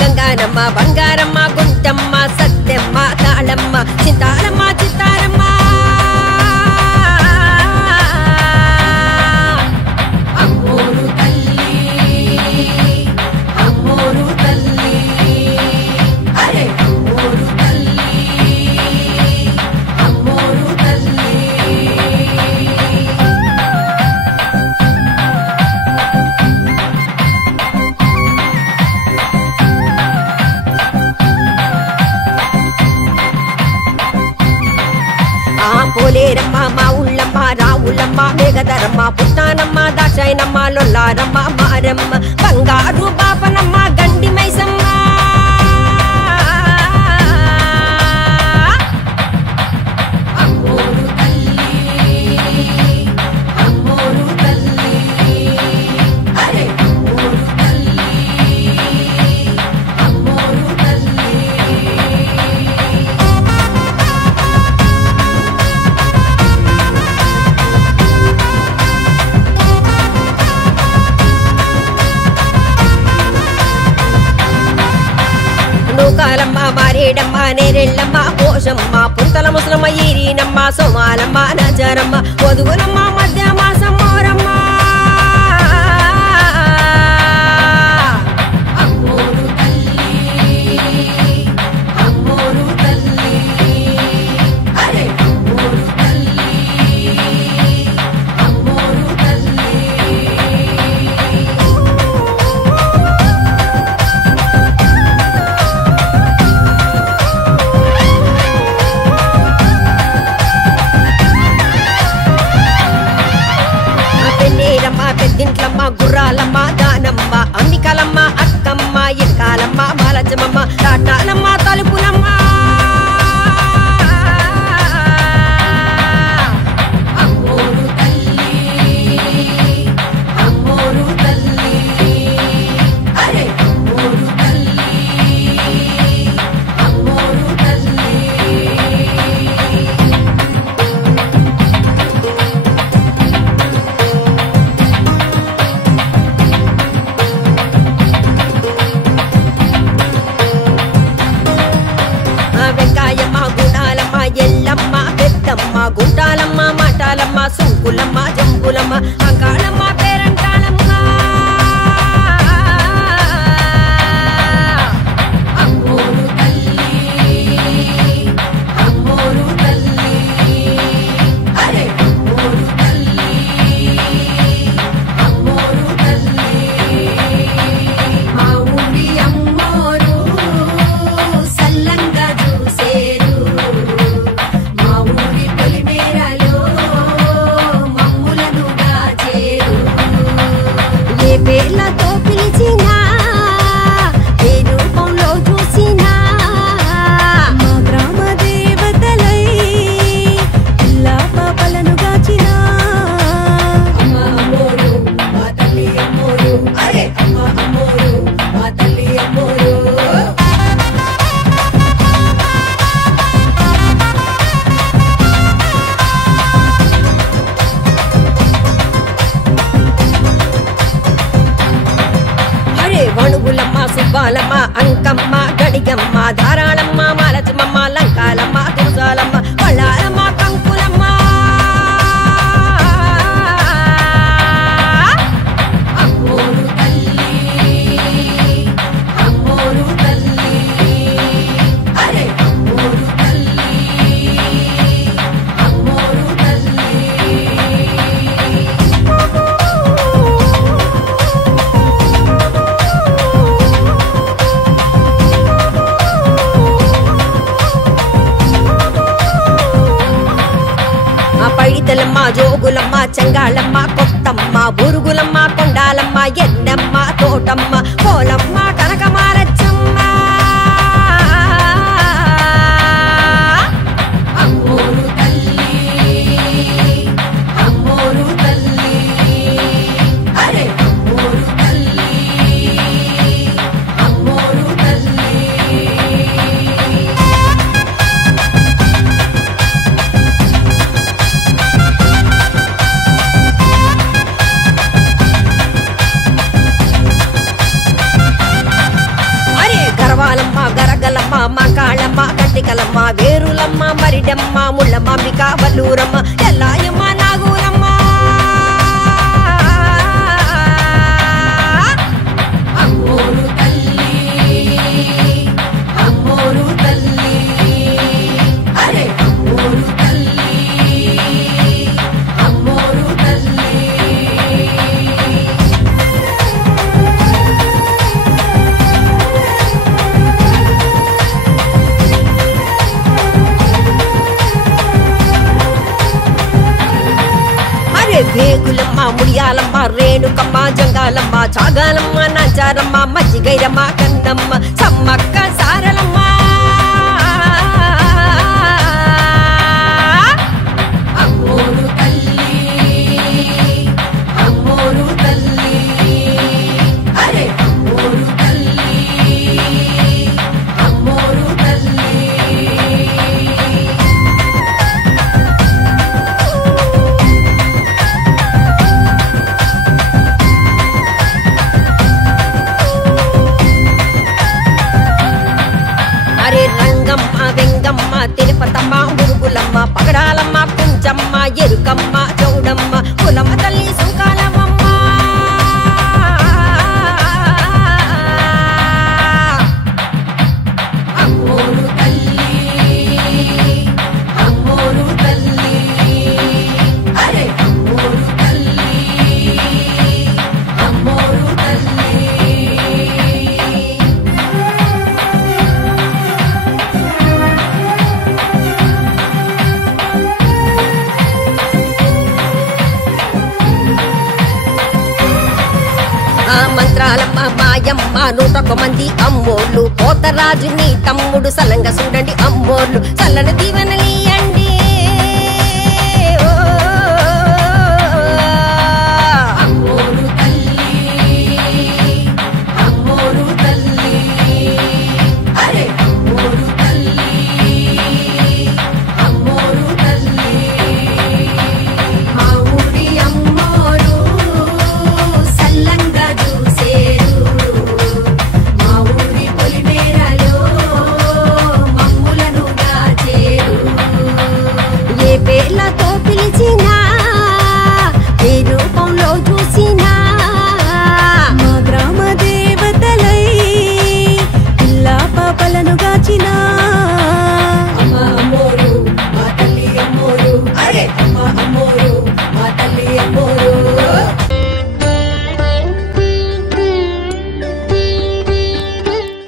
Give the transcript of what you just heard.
గంగానమ్మ బంగారమ్మ గుంటమ్మ సత్యమ్మ తాళమ్మ చింతాలమ్మ చిత్తారమ్మ అమ్మోరు తల్లి అమ్మోరు తల్లి అరే అమ్మోరు తల్లి అమ్మోరు తల్లి పోలేరమ్మ మా ఉళ్ళమ్మ రావులమ్మ మేఘధరమ్మ పుట్టానమ్మ దాక్షాయనమ్మ లొల్లారమ్మ మారమ్మ బంగారు బాపనమ్మ గండి మైసమ్మ అమ్మోరు తల్లి అమ్మోరు తల్లి అరే అమ్మోరు తల్లి అమ్మోరు తల్లి నూకాలమ్మ మారేడమ్మ నేరెళ్ళమ్మ పోషమ్మ పుంతల ముసలమ్మ ఈరీనమ్మ సోమాలమ్మ నజరమ్మ వధువులమ్మ మధ్య మాసమ్మోరమ్మ అమ్మోరు తల్లి అమ్మోరు తల్లి అరే అమ్మోరు తల్లి అమ్మోరు తల్లి పెద్దింట్లమ్మ గుర్రాలమ్మ దానమ్మ అంబికలమ్మ అక్కమ్మ ఎక్కాలమ్మ బాలజమ్మ తాటాలమ్మ తలుపులమ్మ అమ్మోరు తల్లి అమ్మోరు తల్లి అరే అమ్మోరు తల్లి అమ్మోరు తల్లి వెంకాయమ్మ గుణాలమ్మ ఎల్లమ్మ పెద్దమ్మ గుండాలమ్మ మాటాలమ్మ సుంకులమ్మ జంబులమ్మ అంకాళమ్మ పేరంటాళమ్మ అమ్మోరు తల్లి అమ్మోరు తల్లి అరే అమ్మోరు తల్లి అమ్మోరు తల్లి మా ఊరి అమ్మోరు సల్లంగా చూసేరు మా ఊరి పొలిమేరలో మమ్ములను దాచేరు ఏ పేర్లతో పిలిచినా ఏ రూపంలో చూసినా మా గ్రామ దేవతలై పిల్లా పాపలను గాచినా అమ్మ అమ్మోరు మా తల్లి అమ్మోరు అరే అమ్మ అమ్మోరు మా తల్లి అమ్మోరు అరే వణుగులమ్మ సుబ్బాలమ్మ అంకమ్మ గడిగమ్మ ధారాళమ్మ మాలచమ్మ లంకాలమ్మ తులసాలమ్మ పళ్ళారమ్మ కంకులమ్మ అమ్మోరు తల్లి అమ్మోరు తల్లి అరే అమ్మోరు తల్లి అమ్మోరు తల్లి పైడితలమ్మ జోగులమ్మ చంగాళమ్మ కొత్తమ్మ బురుగులమ్మ కొండాలమ్మ ఎన్నమ్మ తోటమ్మ పోలమ్మ కనకమారచ్చమ్మ అమ్మోరు తల్లి అమ్మోరు తల్లి అరే అమ్మోరు తల్లి అమ్మోరు తల్లి మంగళమ్మ మంకాళమ్మ కంటికలమ్మ వేరులమ్మ మరిడమ్మ ముళ్ళమాంబిక వల్లూరమ్మ ఎల్లాయమ్మ నాగులమ్మ అమ్మోరు తల్లి అమ్మోరు తల్లి అరే అమ్మోరు తల్లి అమ్మోరు తల్లి వేగులమ్మ ముడియాలమ్మ రేణుకమ్మ జంగాలమ్మ చాగాలమ్మ నాచారమ్మ మజ్జిగైరమ్మ కన్నమ్మ సమ్మక్క సారలమ్మ అమ్మోరు తల్లి అమ్మోరు తల్లి అరే అమ్మోరు తల్లి అమ్మోరు తల్లి రంగమ్మ వెంగమ్మ తిరుపతమ్మ మురుగులమ్మ పగడాలమ్మ కుంచమ్మ ఎరుకమ్మ చౌడమ్మ కులమ్మ తల్లి సుంకాలమ్మ అమ్మోరు తల్లి అమ్మోరు తల్లి అరే అమ్మోరు తల్లి అమ్మోరు తల్లి మంత్రాలమ్మ మాయమ్మ 101 మంది అమ్మోళ్ళు పోతరాజు నీ తమ్ముడు సలంగ చూడండి అమ్మోళ్ళు చల్లని దీవెనలి